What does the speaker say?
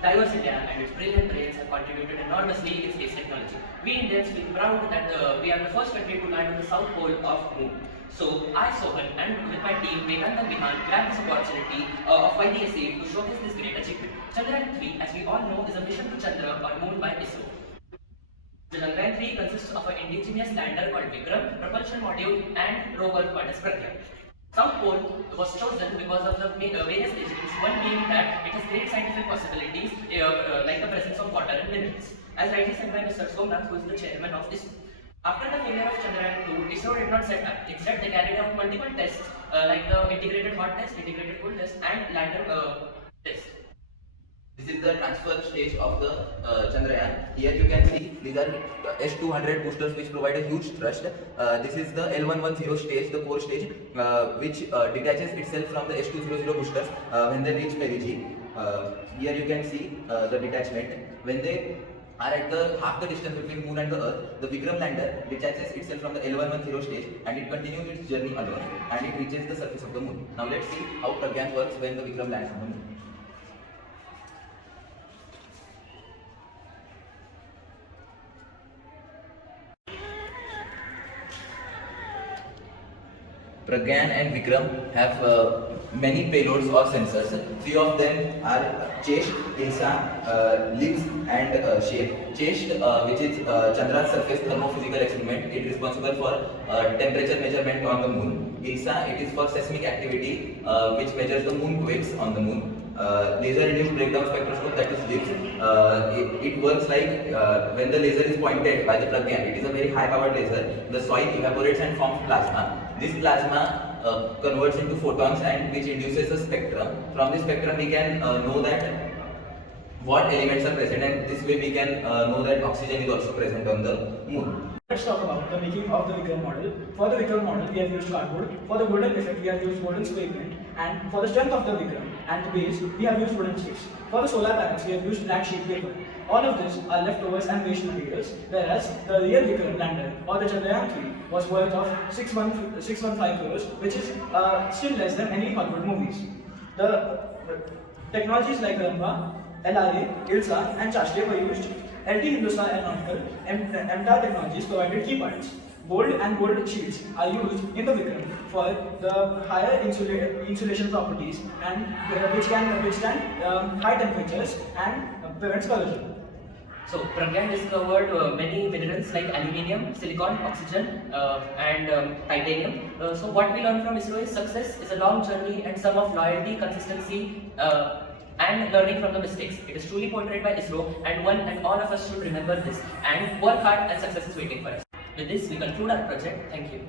Diverse India and its brilliant brains have contributed enormously in space technology. We Indians feel proud that we are the first country to land on the south pole of Moon. So I, Sohan, and with my team, Vedant and Vihan, grabbed this opportunity of YBSC to showcase this great achievement. Chandrayaan 3, as we all know, is a mission to Chandra or Moon by ISRO. The Chandrayaan 3 consists of an indigenous lander called Vikram, propulsion module, and rover called as Pragyaan. South Pole was chosen because of the various reasons, one being that it has great scientific possibilities like the presence of water and minerals. As rightly said by Mr. Somnath, who is the chairman of ISRO. After the failure of Chandrayaan 2, ISRO did not set up. Instead, they carried out multiple tests like the integrated hot test, integrated cool test, and lander test. This is the transfer stage of the Chandrayaan. Here you can see these are S200 boosters which provide a huge thrust. This is the L110 stage, the core stage, which detaches itself from the S200 boosters when they reach perigee. Here you can see the detachment. When they are at the half the distance between Moon and the Earth, the Vikram lander detaches itself from the L110 stage and it continues its journey alone and it reaches the surface of the Moon. Now let's see how Pragyaan works when the Vikram lands on the Moon. Pragyaan and Vikram have many payloads or sensors. Three of them are chest, ILSA, limbs and shape. Chest, which is Chandra's surface thermophysical experiment, it is responsible for temperature measurement on the Moon. ILSA, it is for seismic activity, which measures the moon quakes on the Moon. Laser-induced breakdown spectroscope, that is LIBS. It works like when the laser is pointed by the Pragyaan. It is a very high-powered laser. The soil evaporates and forms plasma. This plasma converts into photons and which induces a spectrum. From this spectrum, we can know that what elements are present, and this way we can know that oxygen is also present on the Moon. Let's talk about the making of the Vikram model. For the Vikram model, we have used cardboard. For the golden effect, we have used golden spray paint. And for the strength of the Vikram and the base, we have used wooden chips. For the solar panels, we have used black sheet paper. All of this are leftovers and waste materials, whereas the real Vikram lander or the Chandrayaan 3 was worth of 615 crores, which is still less than any Hollywood movies. The technologies like Rampa, LRA, ILSA and Chashte were used. LT Hindustan Aeronautical and MTAR technologies provided key parts. Gold and gold sheets are used in the Vikram for the higher insulation properties and which can withstand high temperatures and prevents corrosion. So Pragyaan discovered many minerals like aluminium, silicon, oxygen and titanium. So what we learned from ISRO is success is a long journey and sum of loyalty, consistency and learning from the mistakes. It is truly portrayed by ISRO and one and all of us should remember this and work hard and success is waiting for us. With this we conclude our project. Thank you.